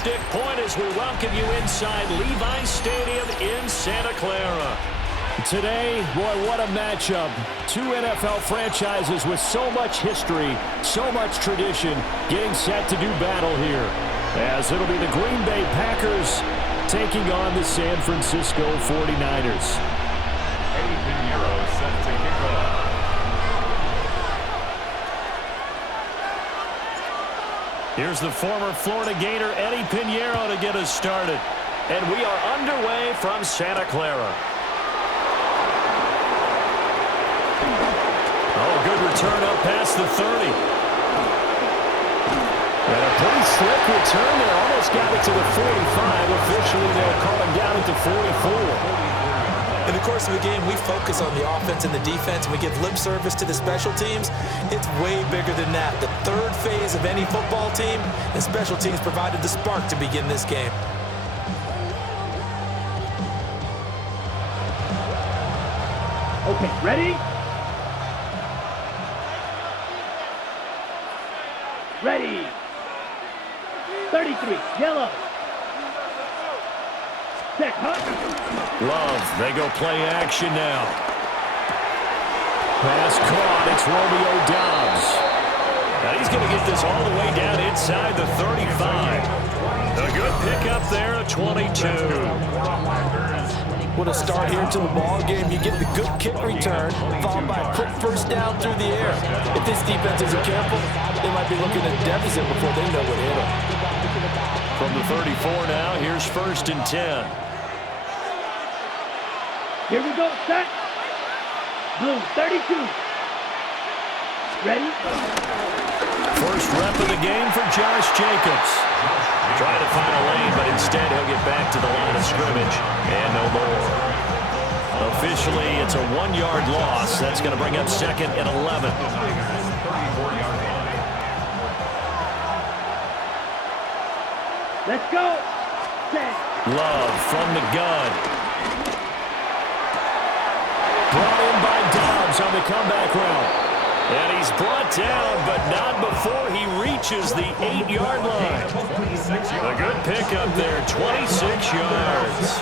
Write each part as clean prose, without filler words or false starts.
Stick point as we welcome you inside Levi's Stadium in Santa Clara. Today, boy, what a matchup. Two NFL franchises with so much history, so much tradition, getting set to do battle here. As it'll be the Green Bay Packers taking on the San Francisco 49ers. Eddie Pinheiro set to kick off. Here's the former Florida Gator Eddie Pinheiro to get us started. And we are underway from Santa Clara. Oh, good return up past the 30. And a pretty slick return there. Almost got it to the 45. Officially, they'll call him down at the 44. In the course of a game, we focus on the offense and the defense, and we give lip service to the special teams. It's way bigger than that. The third phase of any football team, and special teams provided the spark to begin this game. Okay, ready? Ready. 33, yellow. Set, Love, they go play action now. Pass caught, it's Romeo Doubs. Now he's going to get this all the way down inside the 35. A good pickup there, a 22. What a start here to the ball game. You get the good kick return, followed by a quick first down through the air. If this defense isn't careful, they might be looking at a deficit before they know what hit them. From the 34 now, here's 1st and 10. Here we go, set. Blue, 32. Ready? First rep of the game for Josh Jacobs. Trying to find a lane, but instead he'll get back to the line of scrimmage. And no more. Officially, it's a 1-yard loss. That's going to bring up 2nd and 11. Let's go. Set. Love from the gun. Brought in by Doubs on the comeback route. And he's brought down, but not before he reaches the 8-yard line. A good pickup there, 26 yards.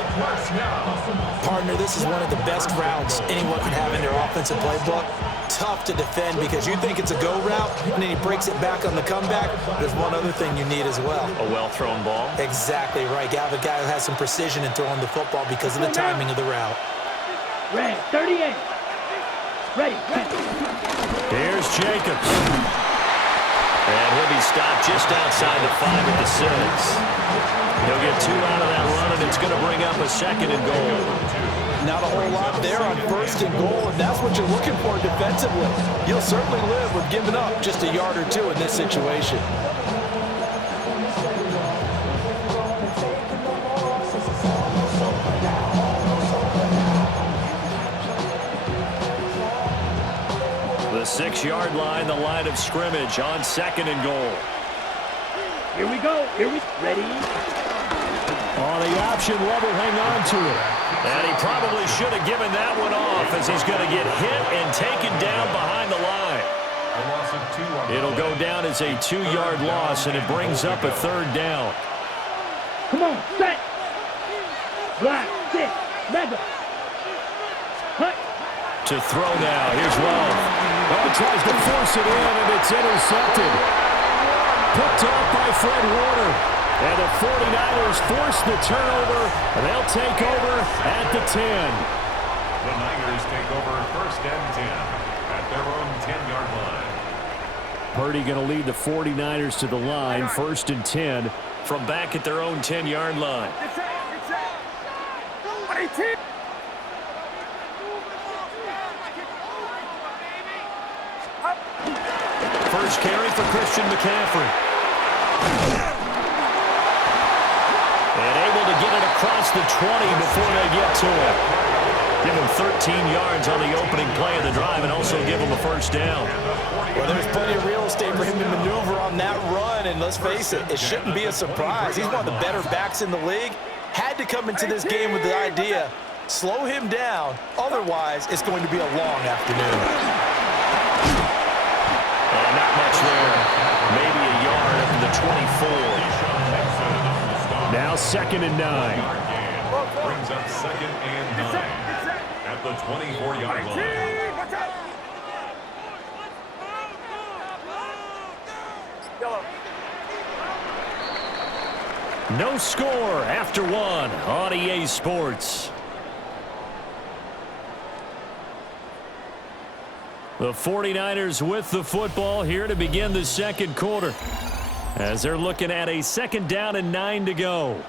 Partner, this is one of the best routes anyone can have in their offensive playbook. Tough to defend because you think it's a go route, and then he breaks it back on the comeback. There's one other thing you need as well. A well-thrown ball. Exactly right. You have a guy who has some precision in throwing the football because of the timing of the route. Red, 38. Ready, ready. Here's Jacobs. And he'll be stopped just outside the 5 at the 6. He'll get 2 out of that run, and it's going to bring up a 2nd and goal. Not a whole lot there on 1st and goal, and that's what you're looking for defensively. You'll certainly live with giving up just a yard or 2 in this situation. The 6-yard line, the line of scrimmage on 2nd and goal. Here we go. Here we ready. On the option, Love will hang on to it. And he probably should have given that one off as he's going to get hit and taken down behind the line. It'll go down as a 2-yard loss, and it brings up a 3rd down. Come on, set. Black, 6, mega. Cut. To throw now, here's Love. Oh, tries to force it in, and it's intercepted. Picked off by Fred Warner. And the 49ers force the turnover, and they'll take over at the 10. The Niners take over 1st and 10 at their own 10-yard line. Purdy going to lead the 49ers to the line, 1st and 10. From back at their own 10-yard line. First carry for Christian McCaffrey. And able to get it across the 20 before they get to it. Give him 13 yards on the opening play of the drive and also give him a 1st down. Well, there's plenty of real estate for him to maneuver on that run, and let's face it, it shouldn't be a surprise. He's one of the better backs in the league. Had to come into this game with the idea, slow him down, otherwise it's going to be a long afternoon. And not much there. Maybe a yard up to the 24. Now 2nd and 9. Brings up 2nd and 9 at the 24-yard line. No score after 1 on EA Sports. The 49ers with the football here to begin the 2nd quarter, as they're looking at a 2nd down and 9 to go.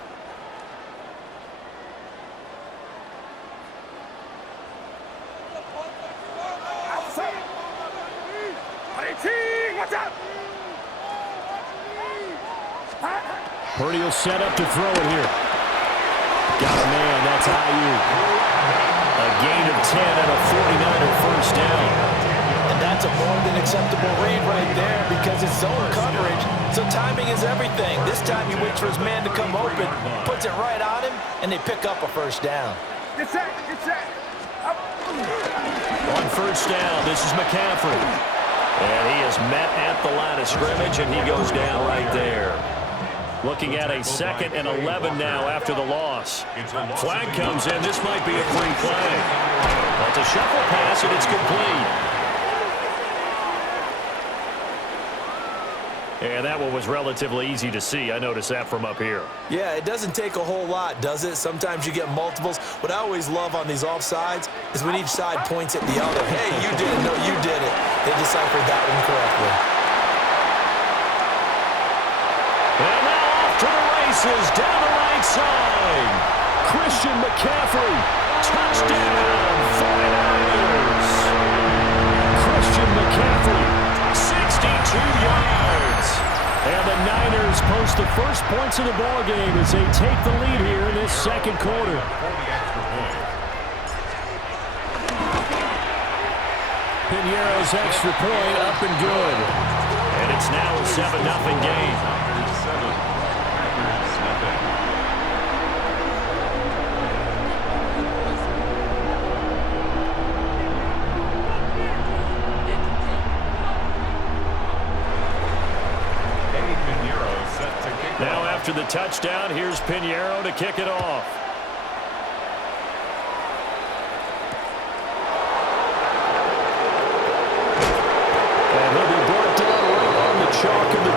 Purdy will set up to throw it here. Got a man, that's Ayuk. A gain of 10 and a 49er first down. And that's a more than acceptable read right there because it's zone coverage, so timing is everything. This time he waits for his man to come open, puts it right on him, and they pick up a first down. Get set, get set. On first down, this is McCaffrey. And he is met at the line of scrimmage, and he goes down right there. Looking at a 2nd and 11 now after the loss. Flag comes in. This might be a free play. Well, it's a shuffle pass, and it's complete. And that one was relatively easy to see. I noticed that from up here. Yeah, it doesn't take a whole lot, does it? Sometimes you get multiples. What I always love on these offsides is when each side points at the other. Hey, you did it. No, you did it. They deciphered that one correctly. And now off to the races down the right side. Christian McCaffrey. Touchdown, 49ers. Christian McCaffrey, 62 yards. And the Niners post the first points of the ballgame as they take the lead here in this 2nd quarter. Piñeiro's extra point up and good. And it's now a 7-0 game. Now after the touchdown, here's Piñeiro to kick it off. And he'll be brought down right on the chalk of the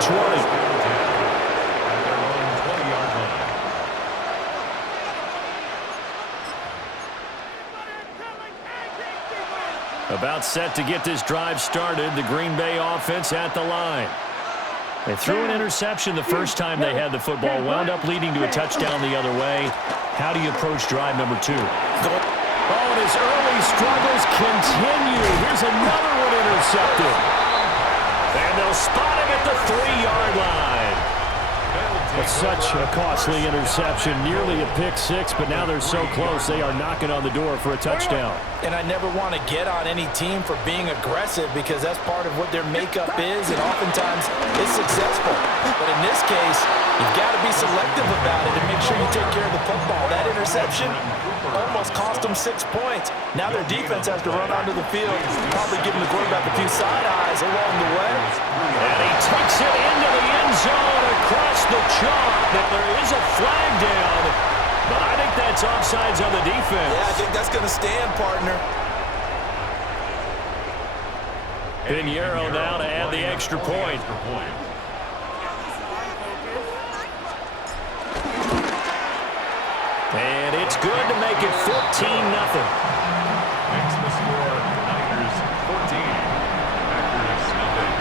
20. About set to get this drive started. The Green Bay offense at the line. They threw an interception the first time they had the football, wound up leading to a touchdown the other way. How do you approach drive number 2? Oh, and his early struggles continue. Here's another one intercepted. And they'll spot him at the 3-yard line. But such a costly interception, nearly a pick 6, but now they're so close they are knocking on the door for a touchdown. And I never want to get on any team for being aggressive because that's part of what their makeup is, and oftentimes it's successful. But in this case, you've got to be selective about it and make sure you take care of the football. That interception almost cost them 6 points. Now their defense has to run onto the field, probably giving the quarterback a few side eyes along the way. And he takes it into the end zone across the chalk. Now there is a flag down, but I think that's offsides on the defense. Yeah, I think that's going to stand, partner. Piñeiro now to add the extra point. And it's good to make it 14-0. Makes the score Niners 14, Packers nothing.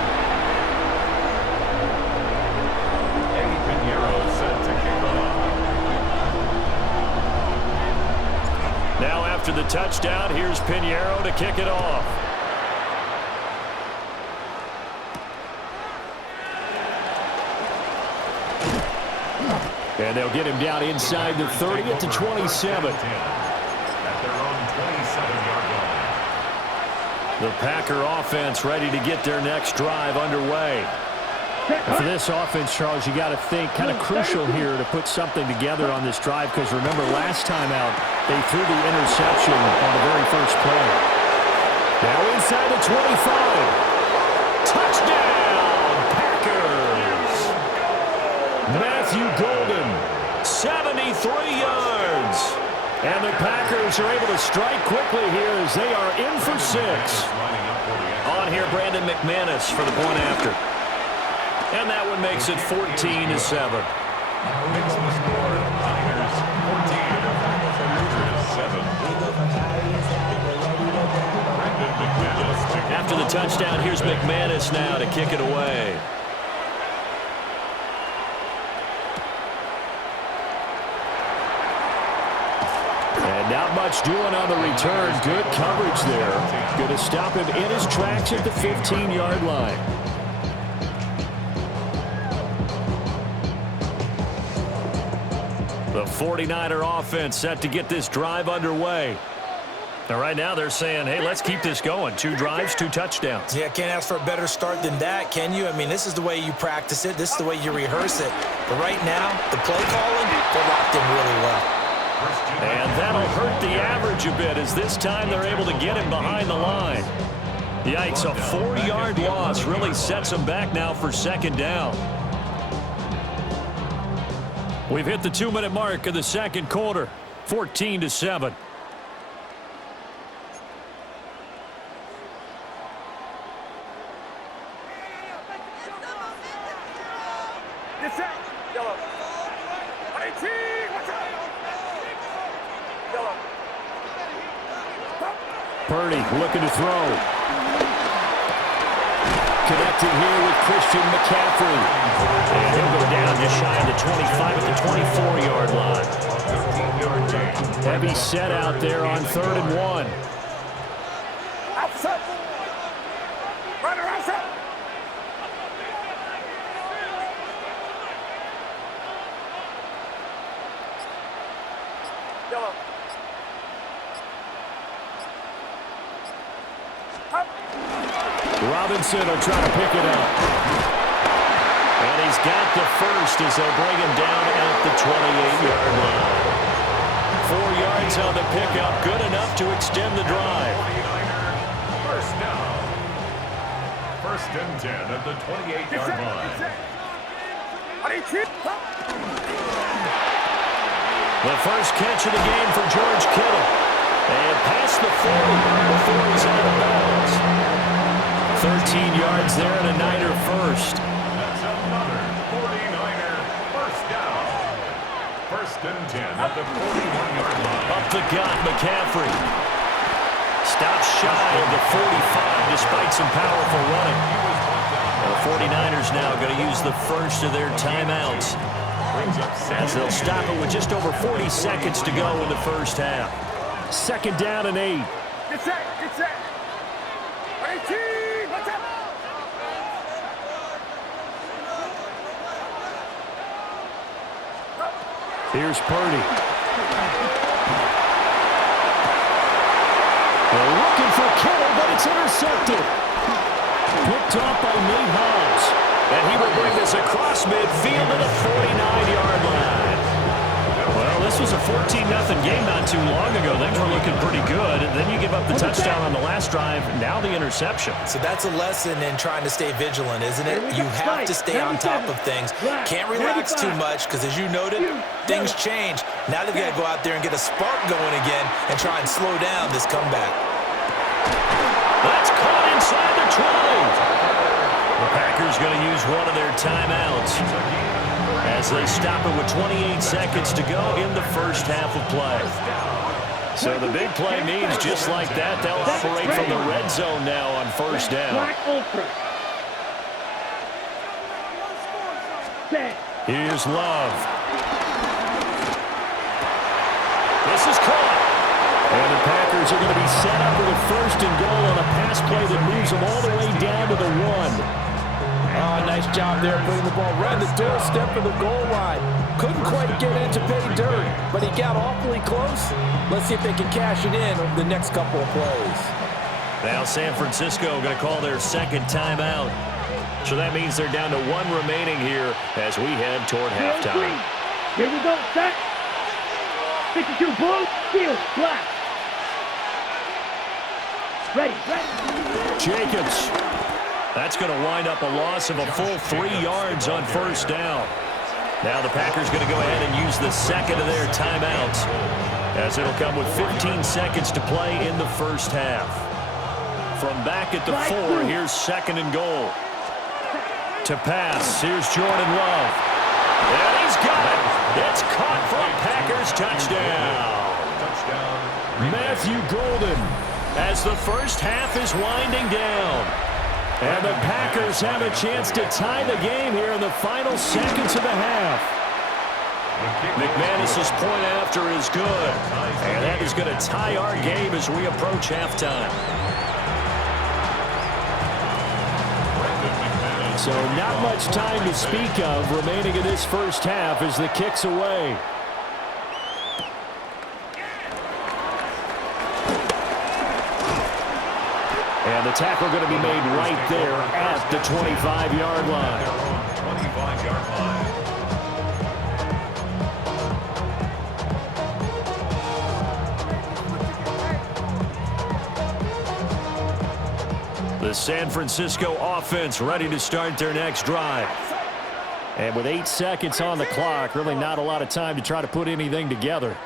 Eddie Piñeiro set to kick off. Now after the touchdown, here's Piñeiro to kick it off. And they'll get him down inside the 30 at the 27. At their own 27-yard line. The Packer offense ready to get their next drive underway. And for this offense, Charles, you got to think kind of crucial here to put something together on this drive because remember last time out they threw the interception on the very first play. Now inside the 25. Touchdown, Packers. Matthew Golden, Eagles are able to strike quickly here as they are in for 6. On here, Brandon McManus for the point after. And that one makes it 14-7. Makes the score Niners 14, Losers 7. After the touchdown, here's McManus now to kick it away. And not much doing on the return. Good coverage there. Going to stop him in his tracks at the 15-yard line. The 49er offense set to get this drive underway. And right now they're saying, hey, let's keep this going. 2 drives, 2 touchdowns. Yeah, can't ask for a better start than that, can you? I mean, this is the way you practice it. This is the way you rehearse it. But right now, the play calling, they're locked in really well. And that'll hurt the average a bit as this time they're able to get him behind the line. Yikes, a 4-yard loss really sets them back now for 2nd down. We've hit the 2-minute mark of the 2nd quarter, 14-7. Purdy looking to throw. Connecting here with Christian McCaffrey. And he'll go down just shy of the 25 at the 24-yard line. Heavy set out there on 3rd and 1. Robinson will try to pick it up. And he's got the first as they'll bring him down at the 28-yard line. 4 yards on the pickup, good enough to extend the drive. 49er, 1st down. 1st and 10 at the 28-yard line. The first catch of the game for George Kittle. And past the 40 before he's out of bounds. 13 yards there and a Niner first. That's another 49er 1st down. 1st and 10 at the 41-yard line. Up the gut, McCaffrey. Stops shy of the 45 despite some powerful running. The 49ers now going to use the first of their timeouts as they'll stop it with just over 40 seconds to go in the 1st half. 2nd down and 8. Get set, get set. 18, what's up? Here's Purdy. They're looking for Kittle, but it's intercepted. Picked off by Nate Hobbs. And he will bring this across midfield to the 49-yard line. Well, this was a 14-0 game not too long ago. Things were looking pretty good. And then you give up the touchdown on the last drive. Now the interception. So that's a lesson in trying to stay vigilant, isn't it? You have to stay on top of things. Can't relax too much because, as you noted, things change. Now they've got to go out there and get a spark going again and try and slow down this comeback. That's caught inside the 20. The Packers going to use one of their timeouts as they stop it with 28 seconds to go in the 1st half of play. So the big play means just like that, they'll operate from the red zone now on 1st down. Here's Love. This is caught. And the Packers are going to be set up with a 1st and goal on a pass play that moves them all the way down to the 1. Oh, nice job there putting the ball right on the doorstep of the goal line. Couldn't quite get in to pay dirt, but he got awfully close. Let's see if they can cash it in over the next couple of plays. Now San Francisco going to call their 2nd timeout. So that means they're down to 1 remaining here as we head toward halftime. Here we go, set. 62 blue, field, black. Ready, ready. Jacobs. That's going to wind up a loss of a full 3 yards on 1st down. Now the Packers going to go ahead and use the second of their timeouts, as it'll come with 15 seconds to play in the first half. From back at the 4, here's second and goal. To pass, here's Jordan Love. And he's got it. It's caught for a Packers touchdown. Matthew Golden, as the first half is winding down. And the Packers have a chance to tie the game here in the final seconds of the half. McManus's point after is good. And that is going to tie our game as we approach halftime. So not much time to speak of remaining in this first half as the kick's away. And the tackle going to be made right there at the 25-yard line. 25-yard line. The San Francisco offense ready to start their next drive. And with 8 seconds on the clock, really not a lot of time to try to put anything together.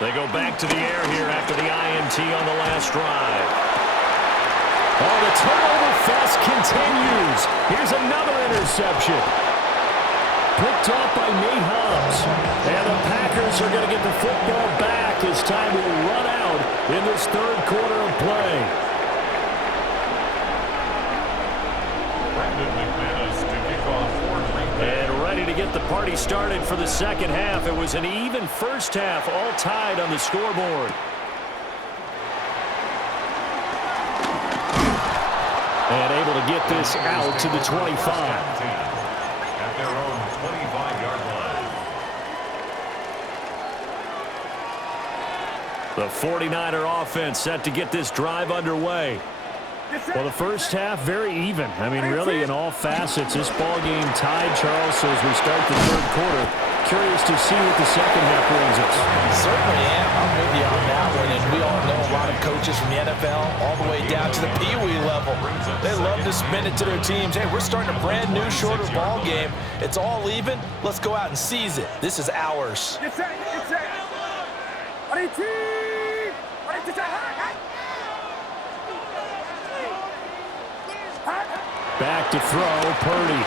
They go back to the air here after the INT on the last drive. Oh, the turnover fest continues. Here's another interception. Picked off by Nate Hobbs. And the Packers are going to get the football back as time will run out in this third quarter of play. And ready to get the party started for the second half. It was an even first half, all tied on the scoreboard. And able to get this out to the 25. At their own 25-yard line. The 49er offense set to get this drive underway. Well, the first half, very even. I mean, really, in all facets, this ball game tied, Charles. So as we start the third quarter, curious to see what the second half brings us. Certainly am. I'm with you on that one. And we all know a lot of coaches from the NFL all the way down to the Pee Wee level. They love to spin it to their teams. Hey, we're starting a brand new, shorter ball game. It's all even. Let's go out and seize it. This is ours. Back to throw, Purdy.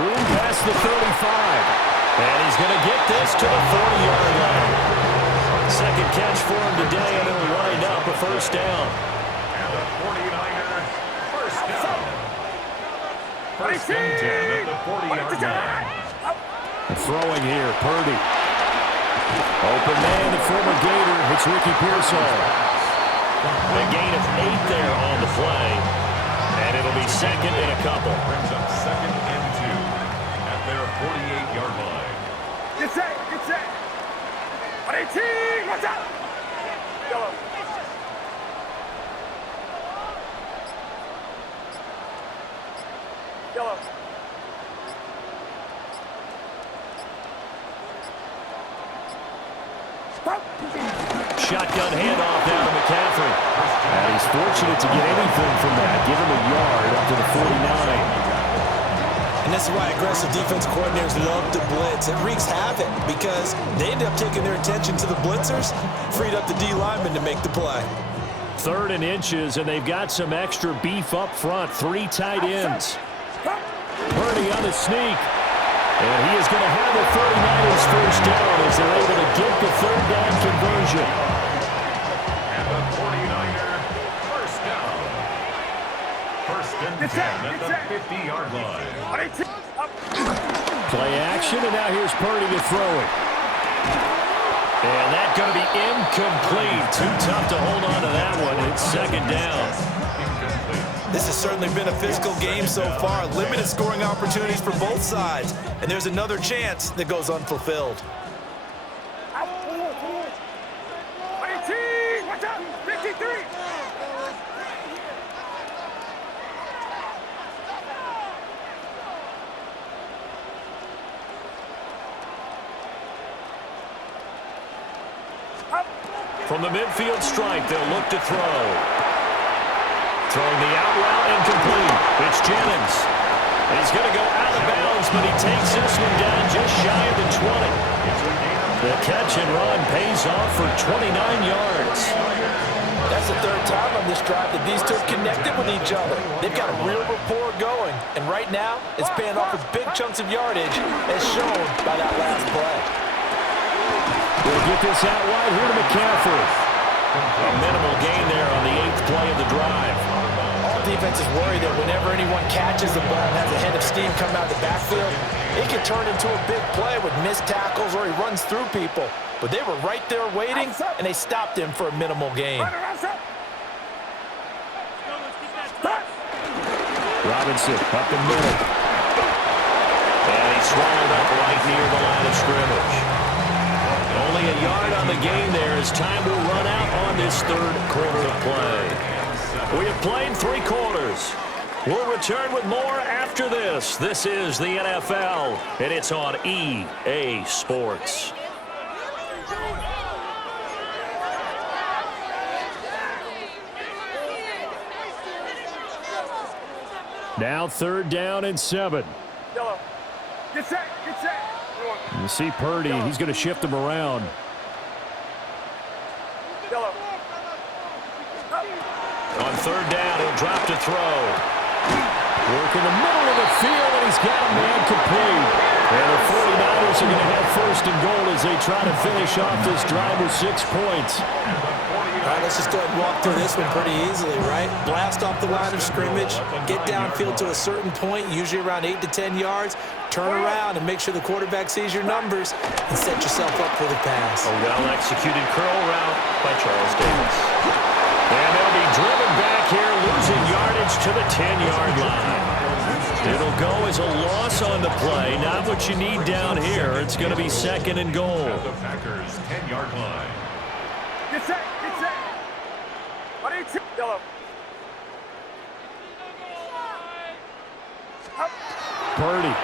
Room past the 35. And he's going to get this to the 40-yard line. Second catch for him today, and it'll wind up a first down. And the 49ers first down. First and 10 at the 40-yard line. Throwing here, Purdy. Open man, the former Gator. It's Ricky Pearsall. A gain of 8 there on the play. And it'll be second and a couple. Brings up second and 2 at their 48-yard line. Get set. 18, watch out. Yellow. Shotgun handoff down to McCaffrey. And he's fortunate to get anything from that. Give him a yard up to the 49. And that's why aggressive defense coordinators love to blitz. It wreaks havoc because they end up taking their attention to the blitzers, freed up the D lineman to make the play. Third and inches, and they've got some extra beef up front. 3 tight ends. Purdy on the sneak. And he is going to have the 49ers first down as they're able to get the third down conversion. And the 49er first down. First and 10 at the 50-yard line. Play action, and now here's Purdy to throw it. And that's going to be incomplete. Too tough to hold on to that one. It's second down. This has certainly been a physical game so far. Limited scoring opportunities for both sides. And there's another chance that goes unfulfilled. 18, watch out, 53. From the midfield stripe, they'll look to throw. Throwing the out route incomplete. It's Jennings. He's going to go out of bounds, but he takes this one down just shy of the 20. The catch and run pays off for 29 yards. That's the third time on this drive that these two have connected with each other. They've got a real rapport going, and right now it's paying off with big chunks of yardage, as shown by that last play. We'll get this out wide here to McCaffrey. A minimal gain there on the 8th play of the drive. All defenses worry that whenever anyone catches the ball and has a head of steam come out of the backfield, it can turn into a big play with missed tackles or he runs through people. But they were right there waiting, and they stopped him for a minimal gain. Robinson up the middle. And he swallowed up right near the line of scrimmage. Only a yard on the gain there as time will run out on this third quarter of play. We have played 3 quarters. We'll return with more after this. This is the NFL, and it's on EA Sports. Now 3rd down and 7. Yellow. Get set. Get set. You see Purdy. He's going to shift him around. Yellow. On 3rd down, he'll drop to throw. Work in the middle of the field, and he's got a man complete. And the 49ers are going to have 1st and goal as they try to finish off this drive with 6 points. All right, let's just go ahead and walk through this one pretty easily, right? Blast off the line of scrimmage, get downfield to a certain point, usually around 8 to 10 yards, turn around and make sure the quarterback sees your numbers and set yourself up for the pass. A well-executed curl route by Charles Davis. And they'll be driven back here, losing yardage to the 10-yard line. It'll go as a loss on the play, not what you need down here. It's going to be 2nd and goal. The Packers' 10-yard line. Get set. Get set. What are you Yellow. Purdy.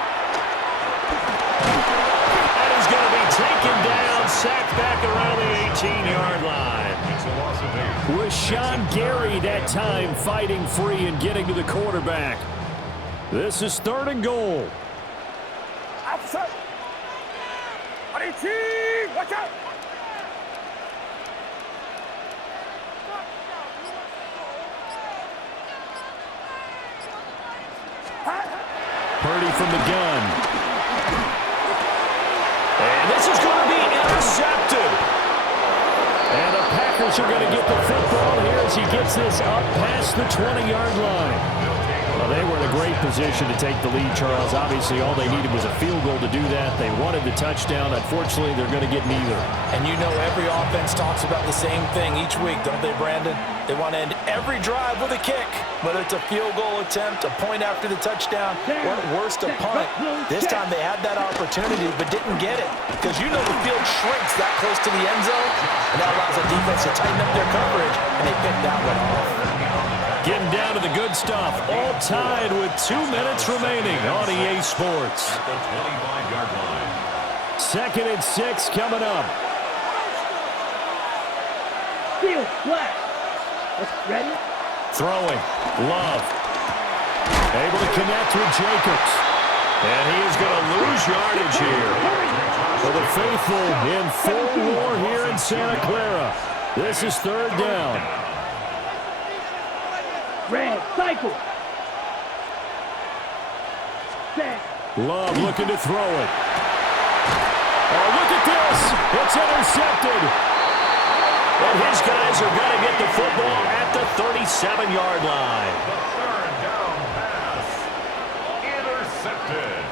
And he's going to be taken down, sacked back around the 18-yard line. It's a loss of 8. Was Sean Gary that time fighting free and getting to the quarterback. This is 3rd and goal. Outside. What are you Watch out. Purdy from the gun. And this is going to be intercepted. And the Packers are going to get the football here as he gets this up past the 20-yard line. Well, they were in a great position to take the lead, Charles. Obviously, all they needed was a field goal to do that. They wanted the touchdown. Unfortunately, they're going to get neither. And you know every offense talks about the same thing each week, don't they, Brandon? They want to end every drive with a kick, whether it's a field goal attempt, a point after the touchdown, or at worst, a punt. This time they had that opportunity but didn't get it because you know the field shrinks that close to the end zone, and that allows the defense to tighten up their coverage, and they picked that one off. Getting down to the good stuff. All tied with 2 minutes remaining on EA Sports. At the 25-yard line. 2nd and 6 coming up. Field flat. Ready? Throwing. Love. Able to connect with Jacobs. And he is going to lose yardage here. For the faithful in full war here in Santa Clara. This is 3rd down. Red, cycle. Set. Love looking to throw it. Oh, look at this. It's intercepted. And his guys are going to get the football at the 37-yard line. The 3rd down pass. Intercepted.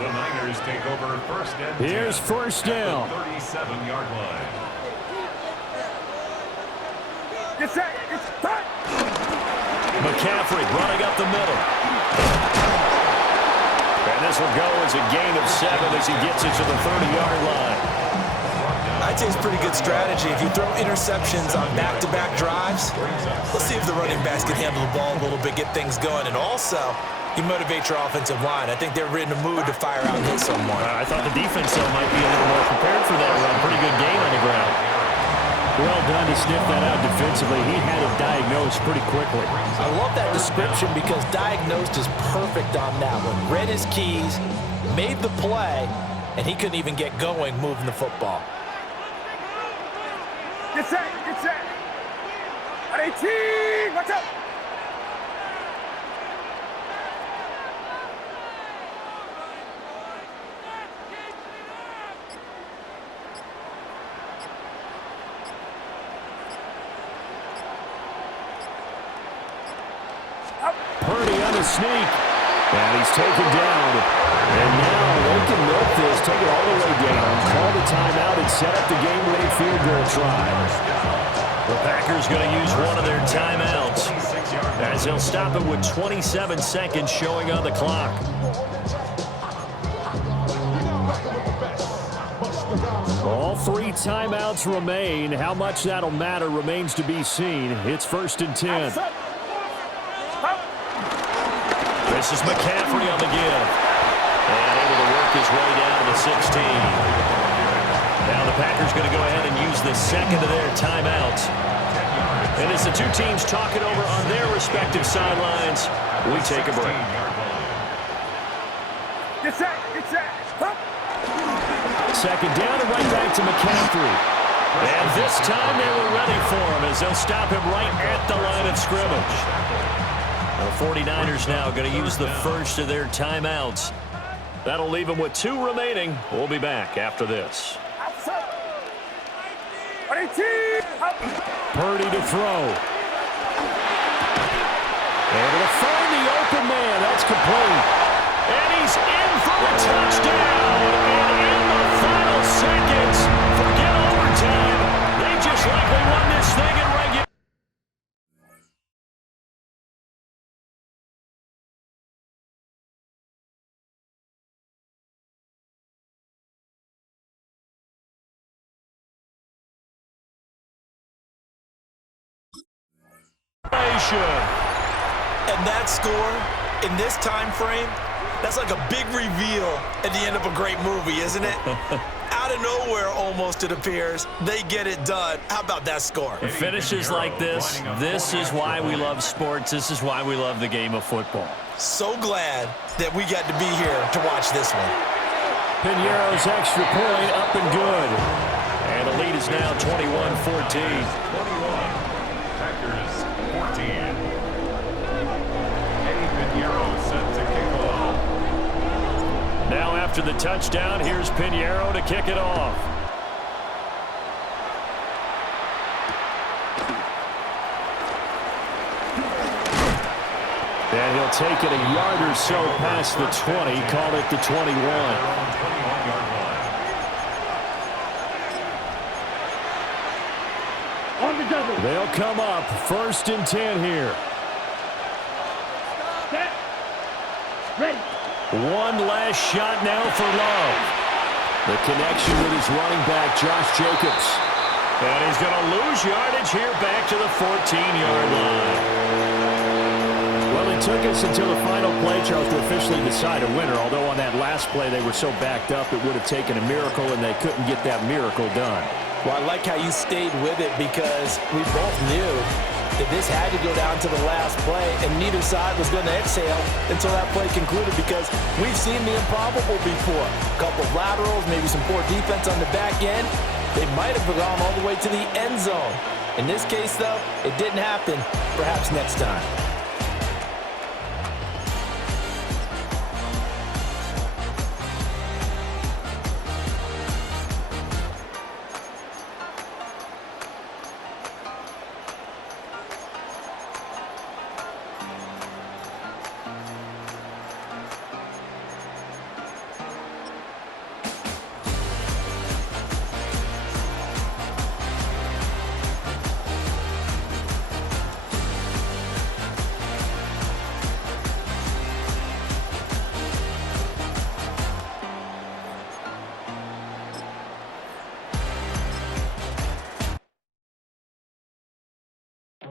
The Niners take over 1st and 10. Here's 1st down. At the 37-yard line. Get set. It's set. McCaffrey running up the middle. And this will go as a gain of 7 as he gets it to the 30-yard line. I'd say it's pretty good strategy. If you throw interceptions on back-to-back drives, let's see if the running backs can handle the ball a little bit, get things going, and also you motivate your offensive line. I think they're in a mood to fire out and hit someone. I thought the defense, though, might be a little more prepared for that run. Pretty good gain on the ground. Well done to sniff that out defensively. He had it diagnosed pretty quickly. I love that description because diagnosed is perfect on that one. Read his keys, made the play, and he couldn't even get going moving the football. Get set, get set. 18, watch out. Purdy on the sneak. And he's taken down. And now they can milk this, take it all the way down, call the timeout, and set up the game-winning field goal try. The Packers going to use one of their timeouts as they'll stop it with 27 seconds showing on the clock. All three timeouts remain. How much that'll matter remains to be seen. It's 1st and 10. This is McCaffrey on the give. And able to work his way down to the 16. Now the Packers going to go ahead and use the second of their timeouts. And as the two teams talk it over on their respective sidelines, we take a break. Get set, get set. Second down and right back to McCaffrey. And this time they were ready for him as they'll stop him right at the line of scrimmage. The 49ers now going to use the first of their timeouts. That'll leave them with 2 remaining. We'll be back after this. Purdy to throw. Able to find the open man. That's complete. And he's in for a touchdown. And in the final seconds, forget overtime. They just likely won this thing in regulation. And that score, in this time frame, that's like a big reveal at the end of a great movie, isn't it? Out of nowhere, almost, it appears, they get it done. How about that score? Finishes like this is why we love sports. This is why we love the game of football. So glad that we got to be here to watch this one. Piñeiro's extra point up and good. And the lead is now 21-14. 21. Packers 14. Piñeiro set to kick off. Now after the touchdown, here's Piñeiro to kick it off. And he'll take it a yard or so past the 20, call it the 21. They'll come up 1st and 10 here. Set. Ready. One last shot now for Love. The connection with his running back, Josh Jacobs. And he's going to lose yardage here back to the 14-yard line. Well, it took us until the final play, Charles, to officially decide a winner. Although on that last play they were so backed up it would have taken a miracle, and they couldn't get that miracle done. Well, I like how you stayed with it because we both knew that this had to go down to the last play, and neither side was going to exhale until that play concluded because we've seen the improbable before. A couple of laterals, maybe some poor defense on the back end. They might have gone all the way to the end zone. In this case, though, it didn't happen. Perhaps next time.